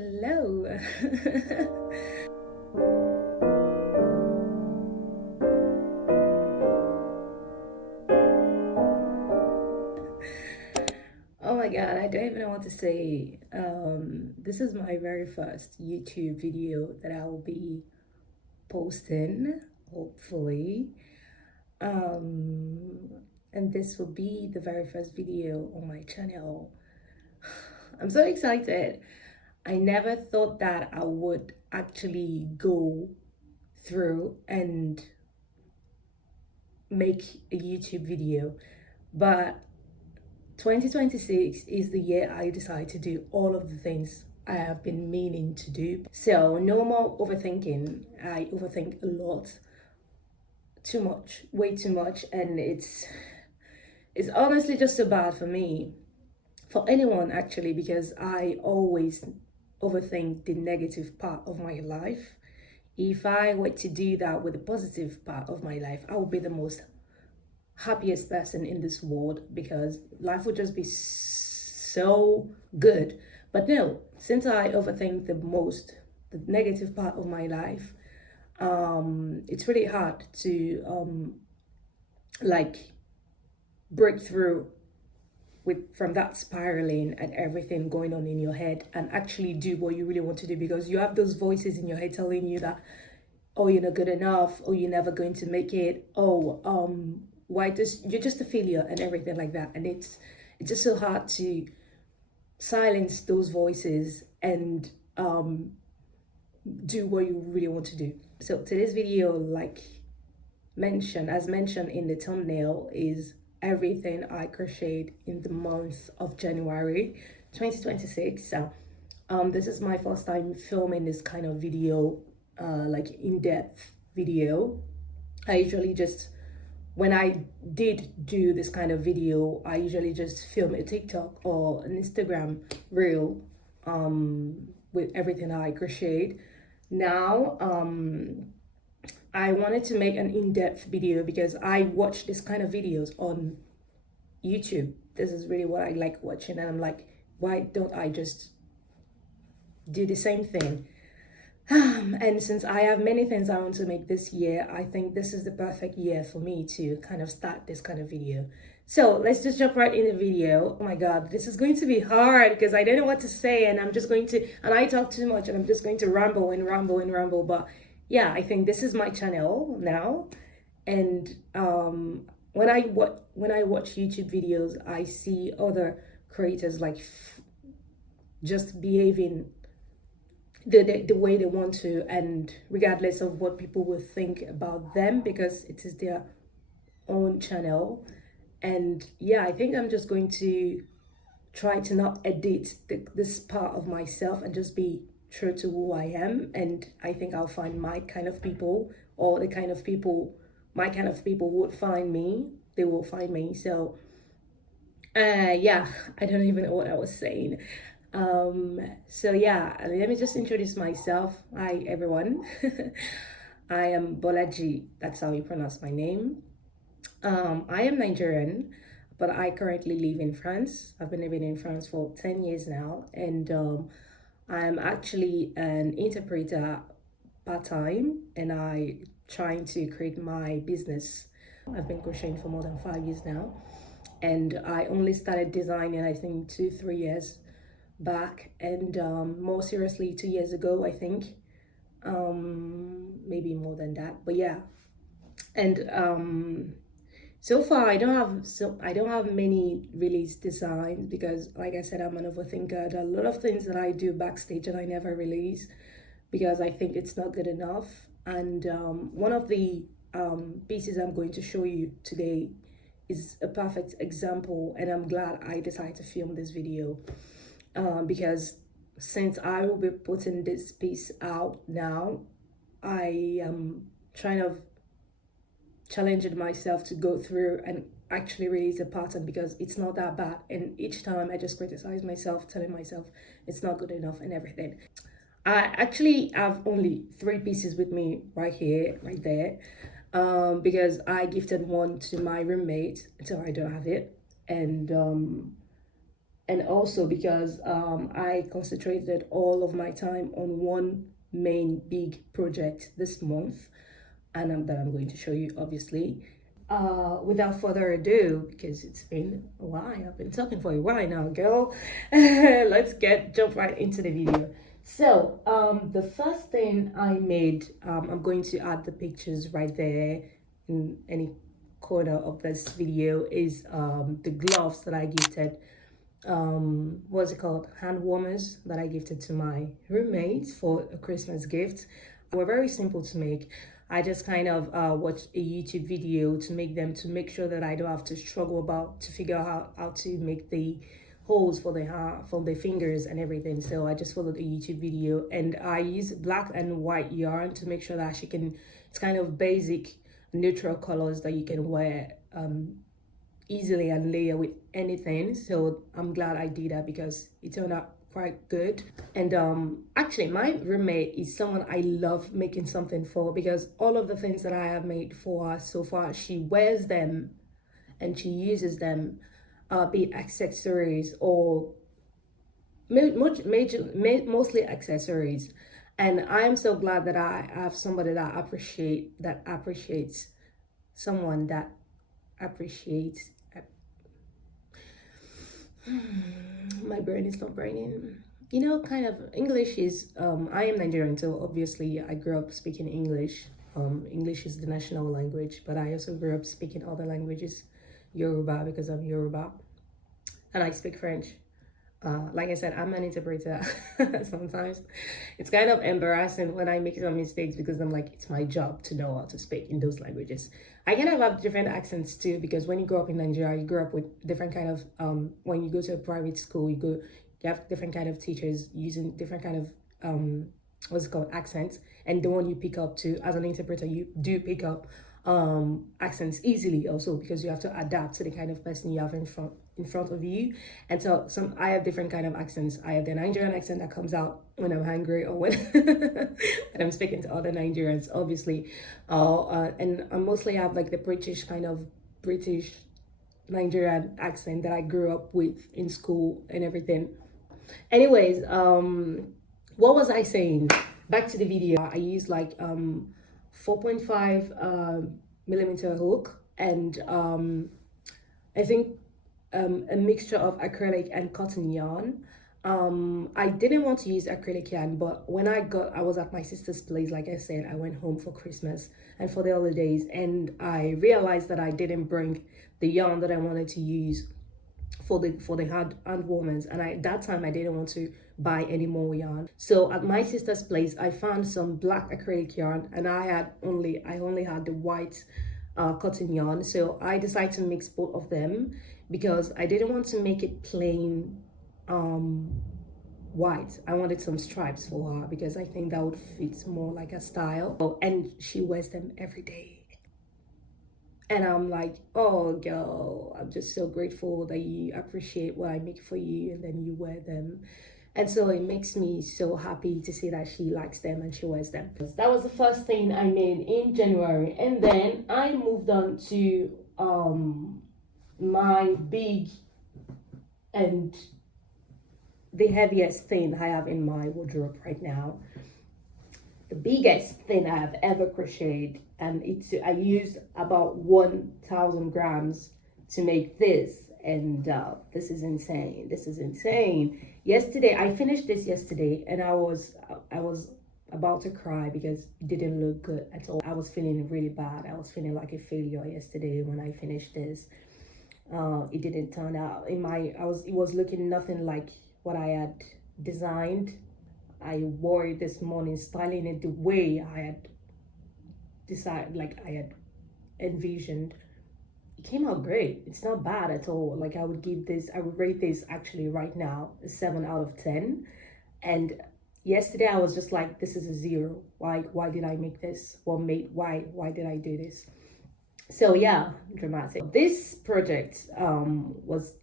Hello. Oh my god, I don't even know what to say. This is my very first YouTube video that I will be posting, hopefully. Um, and this will be the very first video on my channel. I'm so excited. I never thought that I would actually go through and make a YouTube video, but 2026 is the year I decide to do all of the things I have been meaning to do. So no more overthinking. I overthink a lot, too much, way too much, and it's honestly just so bad for me, for anyone actually, because I always overthink the negative part of my life. If I were to do that with the positive part of my life, I would be the most happiest person in this world because life would just be so good. But no, since I overthink the negative part of my life, it's really hard to like break through with from that spiraling and everything going on in your head and actually do what you really want to do, because you have those voices in your head telling you that, oh, you're not good enough, or you're never going to make it, oh, why this, you're just a failure and everything like that. And it's just so hard to silence those voices and do what you really want to do. So today's video, like as mentioned in the thumbnail, is everything I crocheted in the month of January 2026. So this is my first time filming this kind of video, like in-depth video. I usually just, when I did do this kind of video, I usually just film a TikTok or an Instagram reel with everything I crocheted. Now I wanted to make an in-depth video because I watch this kind of videos on YouTube. This is really what I like watching, and I'm like, why don't I just do the same thing? And since I have many things I want to make this year, I think this is the perfect year for me to kind of start this kind of video. So let's just jump right in the video. Oh my god, this is going to be hard because I don't know what to say, and I'm just going to, and I talk too much, and I'm just going to ramble and ramble and ramble. But yeah, I think this is my channel now, and when I watch YouTube videos, I see other creators like just behaving the way they want to, and regardless of what people will think about them, because it is their own channel. And yeah, I think I'm just going to try to not edit this part of myself and just be true to who I am. And I think I'll find my kind of people, or the kind of people my kind of people would find me. They will find me. So yeah, I don't even know what I was saying. So yeah, let me just introduce myself. Hi everyone. I am Bolaji, that's how you pronounce my name. I am Nigerian, but I currently live in France. I've been living in France for 10 years now, and I'm actually an interpreter part-time, and I trying to create my business. I've been crocheting for more than 5 years now, and I only started designing, I think, 2-3 years back, and more seriously 2 years ago, I think, maybe more than that, but yeah. And so far I don't have many released designs because, like I said, I'm an overthinker. There are a lot of things that I do backstage that I never release because I think it's not good enough. And one of the pieces I'm going to show you today is a perfect example, and I'm glad I decided to film this video because since I will be putting this piece out now, I am trying to challenging myself to go through and actually release a pattern, because it's not that bad, and each time I just criticize myself, telling myself it's not good enough and everything. I actually have only 3 pieces with me right here, right there, because I gifted one to my roommate, so I don't have it. And and also because I concentrated all of my time on one main big project this month, and that I'm going to show you, obviously. Without further ado, because it's been a while, I've been talking for a while now, girl. Let's jump right into the video. So the first thing I made, I'm going to add the pictures right there in any corner of this video, is the gloves that I gifted, what's it called, hand warmers, that I gifted to my roommates for a Christmas gift. They were very simple to make. I just kind of watched a YouTube video to make them, to make sure that I don't have to struggle about to figure out how to make the holes for the fingers and everything. So I just followed a YouTube video, and I used black and white yarn to make sure that she can, it's kind of basic neutral colors that you can wear easily and layer with anything. So I'm glad I did that because it turned out quite good. And actually my roommate is someone I love making something for, because all of the things that I have made for her so far, she wears them and she uses them, be it accessories or mostly accessories. And I'm so glad that I have somebody that appreciates someone that appreciates my brain is not braining, you know, kind of. English is I am Nigerian, so obviously I grew up speaking English. English is the national language, but I also grew up speaking other languages, Yoruba, because I'm Yoruba, and I speak French. Like I said, I'm an interpreter. Sometimes it's kind of embarrassing when I make some mistakes, because I'm like, it's my job to know how to speak in those languages. I kind of have different accents too, because when you grow up in Nigeria, you grow up with different kind of when you go to a private school, you have different kind of teachers using different kind of what's it called, accents, and the one you pick up to as an interpreter, you do pick up accents easily also, because you have to adapt to the kind of person you have in front of you. And so I have different kind of accents. I have the Nigerian accent that comes out when I'm hungry, or when when I'm speaking to other Nigerians, obviously, and I mostly have like the British Nigerian accent that I grew up with in school and everything. Anyways, what was I saying? Back to the video. I used like 4.5 millimeter hook, and I think a mixture of acrylic and cotton yarn. I didn't want to use acrylic yarn, but when I was at my sister's place, like I said, I went home for Christmas and for the holidays, and I realized that I didn't bring the yarn that I wanted to use for the hand warmers, and that time I didn't want to buy any more yarn. So at my sister's place, I found some black acrylic yarn, and I only had the white cotton yarn. So I decided to mix both of them, because I didn't want to make it plain white. I wanted some stripes for her, because I think that would fit more like a style. Oh, and she wears them every day. And I'm like, oh girl, I'm just so grateful that you appreciate what I make for you and then you wear them. And so it makes me so happy to see that she likes them and she wears them. That was the first thing I made in January. And then I moved on to my big and the heaviest thing I have in my wardrobe right now. The biggest thing I have ever crocheted, and I used about 1,000 grams to make this, and this is insane. Yesterday, I finished this yesterday, and I was about to cry because it didn't look good at all. I was feeling really bad. I was feeling like a failure yesterday when I finished this. It didn't turn out it was looking nothing like what I had designed. I wore it this morning, styling it the way I had decided, like I had envisioned. It came out great. It's not bad at all. Like I would rate this actually right now a 7 out of 10. And yesterday I was just like, this is a 0. Why did I make this? Why did I do this? So yeah, dramatic. This project was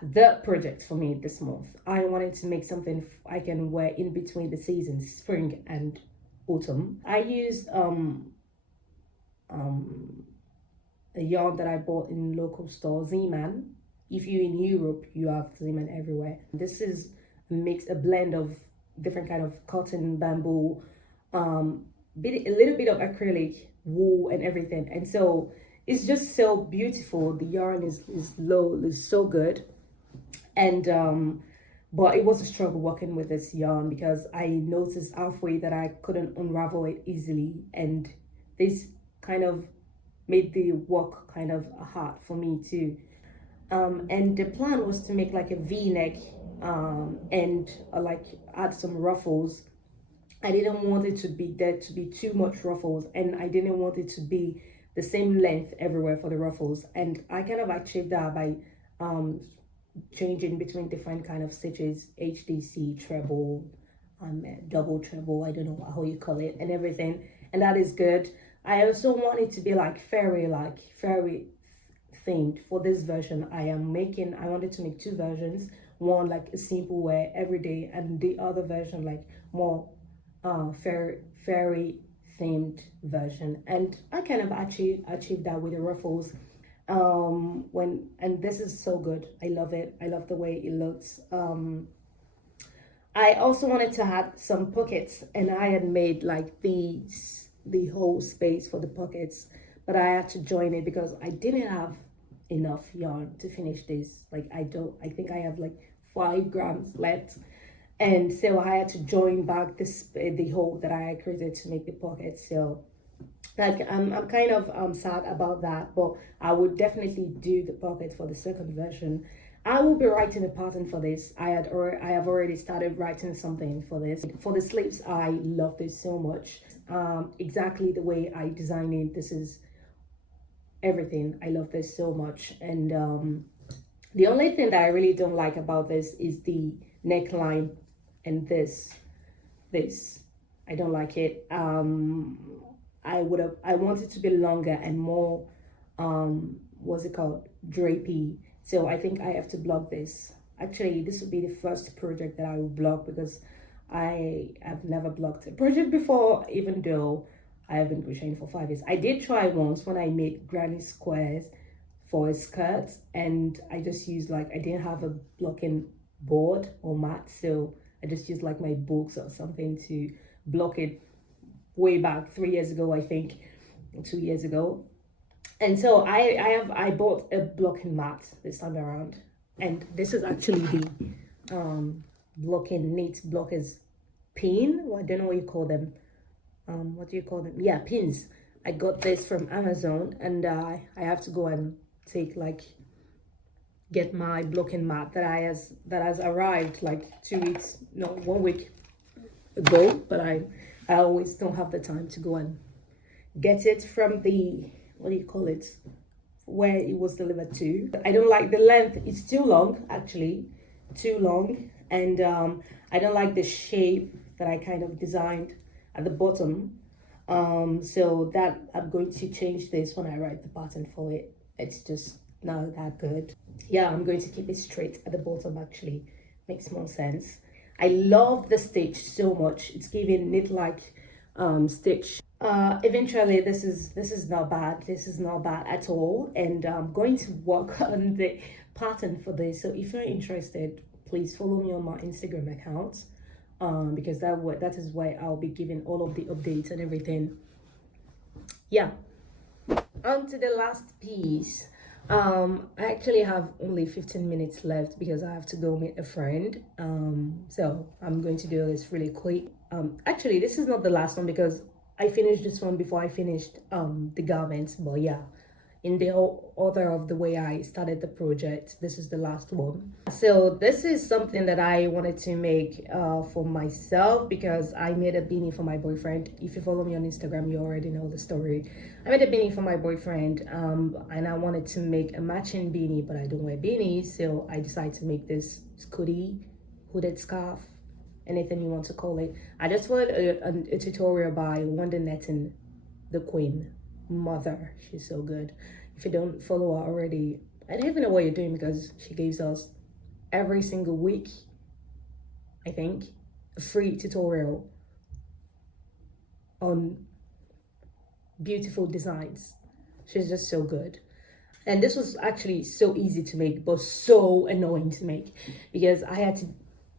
the project for me this month. I wanted to make something I can wear in between the seasons, spring and autumn. I used a yarn that I bought in local store, Zeeman. if you're in Europe, you have Zeeman everywhere. This is a blend of different kind of cotton, bamboo, a little bit of acrylic, wool, and everything. And so it's just so beautiful. The yarn is so good. And but it was a struggle working with this yarn because I noticed halfway that I couldn't unravel it easily, and this kind of made the work kind of hard for me too. And the plan was to make like a V-neck, and like add some ruffles. I didn't want it to be there to be too much ruffles, and I didn't want it to be the same length everywhere for the ruffles. And I kind of achieved that by changing between different kind of stitches, HDC, treble, double treble, I don't know how you call it, and everything, and that is good. I also want it to be like fairy themed. For this version I wanted to make two versions, one like a simple wear every day, and the other version like more fairy themed version. And I kind of achieved that with the ruffles. And this is so good. I love it. I love the way it looks. I also wanted to add some pockets, and I had made like the whole space for the pockets, but I had to join it because I didn't have enough yarn to finish this. Like I think I have like 5 grams left, and so I had to join back the hole that I created to make the pockets. So like I'm kind of sad about that, but I would definitely do the pockets for the second version. I will be writing a pattern for this. I have already started writing something for this. For the sleeves, I love this so much. Exactly the way I designed it. This is everything. I love this so much. And the only thing that I really don't like about this is the neckline and this. I don't like it. I want it to be longer and more what's it called, drapey. So I think I have to block this. Actually, this will be the first project that I will block because I have never blocked a project before, even though I have been crocheting for 5 years. I did try once when I made granny squares for a skirt, and I just used like, I didn't have a blocking board or mat, so I just used like my books or something to block it way back 3 years ago, I think, or 2 years ago. And so I bought a blocking mat this time around, and this is actually the blocking knit blockers pin. Well, I don't know what you call them. What do you call them? Yeah, pins. I got this from Amazon, and I have to go and get my blocking mat that has arrived like 2 weeks, no, 1 week ago, but I always don't have the time to go and get it from the, what do you call it, where it was delivered to. I don't like the length. It's too long, actually, too long. And I don't like the shape that I kind of designed at the bottom. So that I'm going to change this when I write the pattern for it. It's just not that good. Yeah, I'm going to keep it straight at the bottom, actually. Makes more sense. I love the stitch so much. It's giving knit-like stitch. Eventually this is not bad. This is not bad at all, and I'm going to work on the pattern for this. So if you're interested, please follow me on my Instagram account, because that is where I'll be giving all of the updates and everything. Yeah, on to the last piece. I actually have only 15 minutes left because I have to go meet a friend. So I'm going to do this really quick. Actually, this is not the last one because I finished this one before I finished the garments, but yeah, in the order of the way I started the project, this is the last one. So this is something that I wanted to make for myself because I made a beanie for my boyfriend. If you follow me on Instagram, you already know the story. I made a beanie for my boyfriend, and I wanted to make a matching beanie, but I don't wear beanies, so I decided to make this hoodie, hooded scarf, anything you want to call it. I just followed a tutorial by Wonder Netting, the queen mother. She's so good. If you don't follow her already, I don't even know what you're doing because she gives us every single week, I think, a free tutorial on beautiful designs. She's just so good. And this was actually so easy to make, but so annoying to make, because I had to,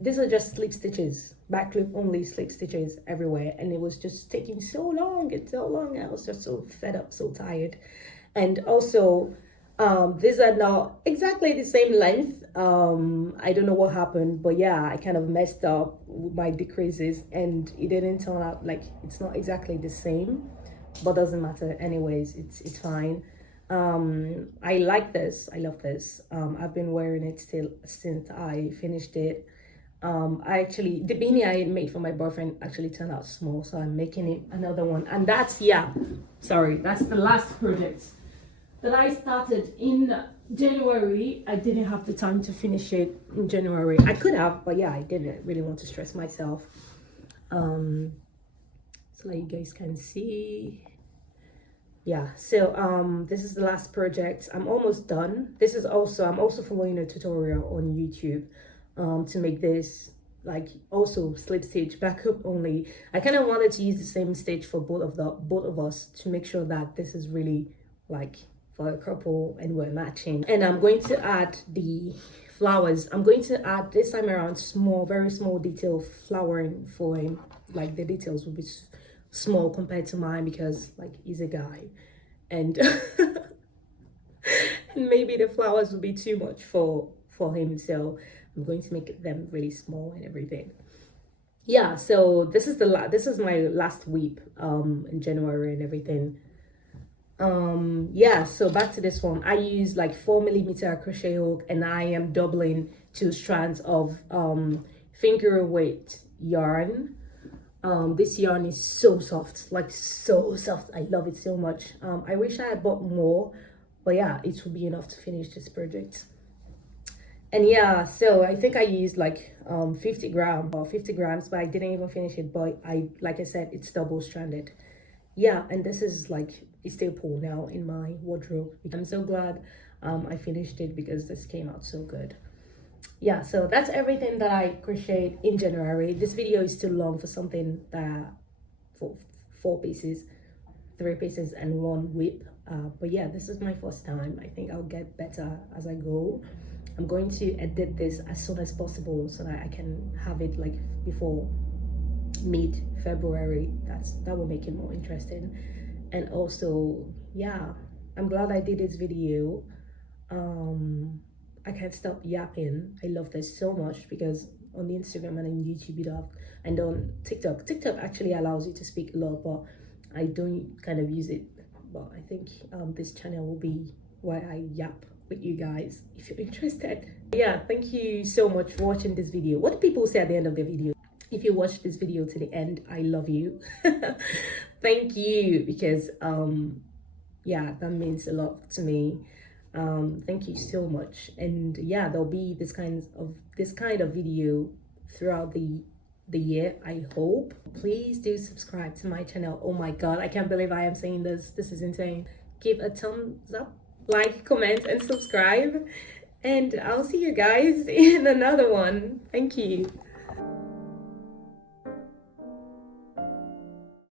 these are just slip stitches, back loop only slip stitches everywhere, and it was just taking so long and so long. I was just so fed up, so tired. And also, these are not exactly the same length. I don't know what happened, but yeah, I kind of messed up with my decreases, and it didn't turn out, like, it's not exactly the same, but doesn't matter anyways. It's fine. I like this, I love this. I've been wearing it still since I finished it. I actually, the beanie I made for my boyfriend actually turned out small, so I'm making it another one. And that's, yeah, sorry, that's the last project that I started in January. I didn't have the time to finish it in January. I could have, but yeah, I didn't really want to stress myself. So like you guys can see, yeah. So this is the last project. I'm almost done. This is also, I'm also following a tutorial on YouTube to make this, like, also slip stitch backup only. I kind of wanted to use the same stitch for both of us to make sure that this is really like for a couple and we're matching. And I'm going to add the flowers. I'm going to add this time around small, very small detail flowering for him. Like the details will be small compared to mine, because like he's a guy, and and maybe the flowers will be too much for him, so I'm going to make them really small and everything. Yeah, so this is this is my last week in January and everything. Yeah, so back to this one. I use like 4mm crochet hook, and I am doubling 2 strands of finger weight yarn. This yarn is so soft, like so soft. I love it so much. I wish I had bought more, but yeah, it will be enough to finish this project. And yeah, so I think I used like 50 grams, but I didn't even finish it. But like I said, it's double stranded. Yeah, and this is like a staple now in my wardrobe. I'm so glad I finished it, because this came out so good. Yeah, so that's everything that I crocheted in January. This video is too long for something that for 4 pieces, 3 pieces and 1 whip. But yeah, this is my first time. I think I'll get better as I go. I'm going to edit this as soon as possible so that I can have it like before mid-February. That will make it more interesting. And also, yeah, I'm glad I did this video. I can't stop yapping. I love this so much, because on the Instagram and on YouTube you have, and on TikTok actually allows you to speak a lot, but I don't kind of use it. But I think this channel will be where I yap with you guys if you're interested. Yeah, thank you so much for watching this video. What do people say at the end of the video? If you watched this video to the end, I love you. Thank you, because yeah, that means a lot to me. Thank you so much. And yeah, there'll be this kind of video throughout the year, I hope. Please do subscribe to my channel. Oh my god, I can't believe I am saying this. This is insane. Give a thumbs up, like, comment, and subscribe, and I'll see you guys in another one. Thank you.